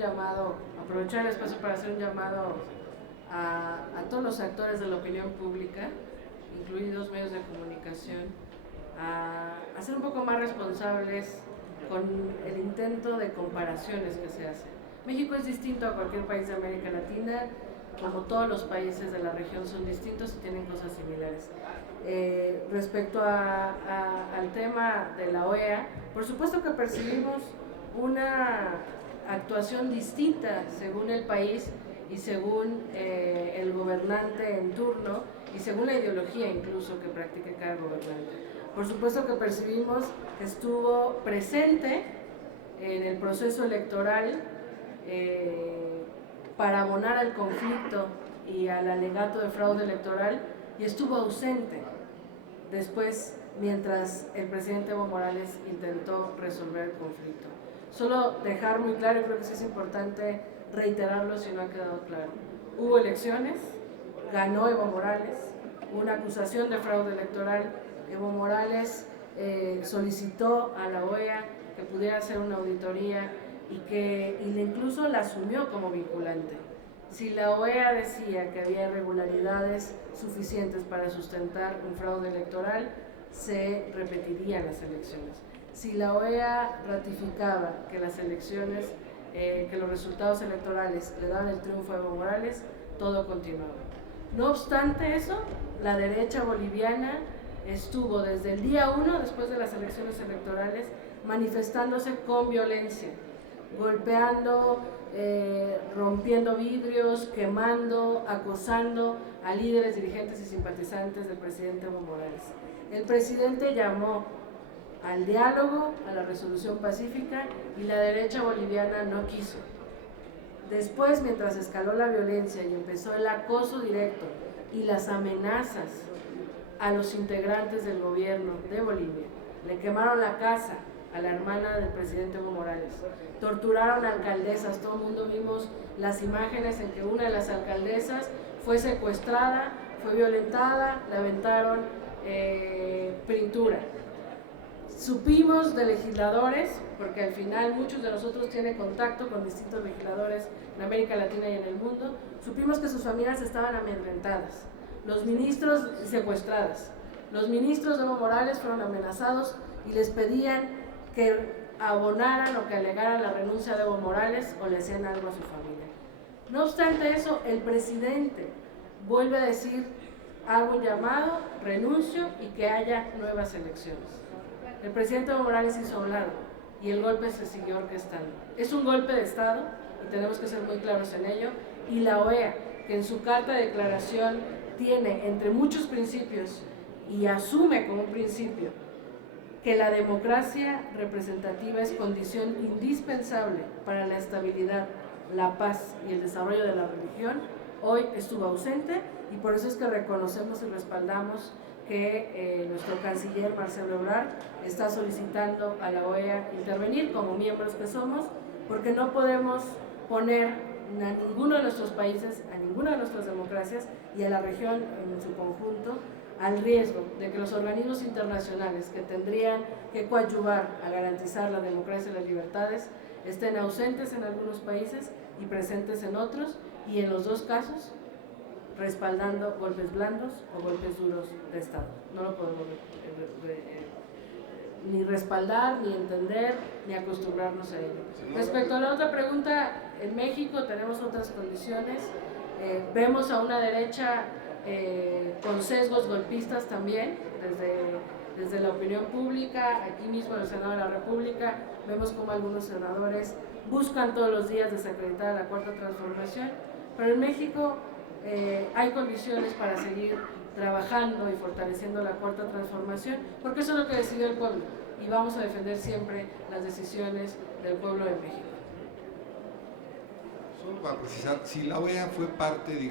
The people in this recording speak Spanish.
llamado, aprovechar el espacio para hacer un llamado a todos los actores de la opinión pública, incluidos medios de comunicación, a ser un poco más responsables con el intento de comparaciones que se hacen. México es distinto a cualquier país de América Latina, como todos los países de la región son distintos y tienen cosas similares. Respecto al tema de la OEA, por supuesto que percibimos una actuación distinta según el país y según el gobernante en turno y según la ideología incluso que practique cada gobernante. Por supuesto que percibimos que estuvo presente en el proceso electoral para abonar al conflicto y al alegato de fraude electoral y estuvo ausente después mientras el presidente Evo Morales intentó resolver el conflicto. Solo dejar muy claro, y creo que sí es importante reiterarlo si no ha quedado claro, hubo elecciones, ganó Evo Morales, hubo una acusación de fraude electoral, Evo Morales solicitó a la OEA que pudiera hacer una auditoría y incluso la asumió como vinculante. Si la OEA decía que había irregularidades suficientes para sustentar un fraude electoral, se repetirían las elecciones. Si la OEA ratificaba que las elecciones, que los resultados electorales le daban el triunfo a Evo Morales, todo continuaba. No obstante eso, la derecha boliviana estuvo desde el día 1, después de las elecciones electorales, manifestándose con violencia, golpeando, rompiendo vidrios, quemando, acosando a líderes, dirigentes y simpatizantes del presidente Evo Morales. El presidente llamó al diálogo, a la resolución pacífica, y la derecha boliviana no quiso. Después, mientras escaló la violencia y empezó el acoso directo y las amenazas a los integrantes del gobierno de Bolivia, le quemaron la casa a la hermana del presidente Evo Morales, torturaron a alcaldesas, todo el mundo vimos las imágenes en que una de las alcaldesas fue secuestrada, fue violentada, le aventaron pintura. Supimos de legisladores, porque al final muchos de nosotros tienen contacto con distintos legisladores en América Latina y en el mundo, supimos que sus familias estaban amedrentadas, los ministros secuestradas, los ministros de Evo Morales fueron amenazados y les pedían que abonaran o que alegaran la renuncia de Evo Morales o le hacían algo a su familia. No obstante eso, el presidente vuelve a decir, hago un llamado, renuncio y que haya nuevas elecciones. El presidente Evo Morales hizo a un lado y el golpe se siguió orquestando. Es un golpe de Estado y tenemos que ser muy claros en ello, y la OEA, que en su carta de declaración tiene entre muchos principios y asume como un principio que la democracia representativa es condición indispensable para la estabilidad, la paz y el desarrollo de la región, hoy estuvo ausente, y por eso es que reconocemos y respaldamos que nuestro canciller Marcelo Ebrard está solicitando a la OEA intervenir como miembros que somos, porque no podemos poner a ninguno de nuestros países, a ninguna de nuestras democracias y a la región en su conjunto al riesgo de que los organismos internacionales que tendrían que coadyuvar a garantizar la democracia y las libertades estén ausentes en algunos países y presentes en otros, y en los dos casos respaldando golpes blandos o golpes duros de Estado. No lo podemos ni respaldar, ni entender, ni acostumbrarnos a ello. Respecto a la otra pregunta, en México tenemos otras condiciones. Vemos a una derecha con sesgos golpistas también, desde la opinión pública, aquí mismo en el Senado de la República, vemos como algunos senadores buscan todos los días desacreditar a la Cuarta Transformación, pero en México hay condiciones para seguir trabajando y fortaleciendo la Cuarta Transformación, porque eso es lo que decidió el pueblo, y vamos a defender siempre las decisiones del pueblo de México. Solo para precisar, si la OEA fue parte, digamos,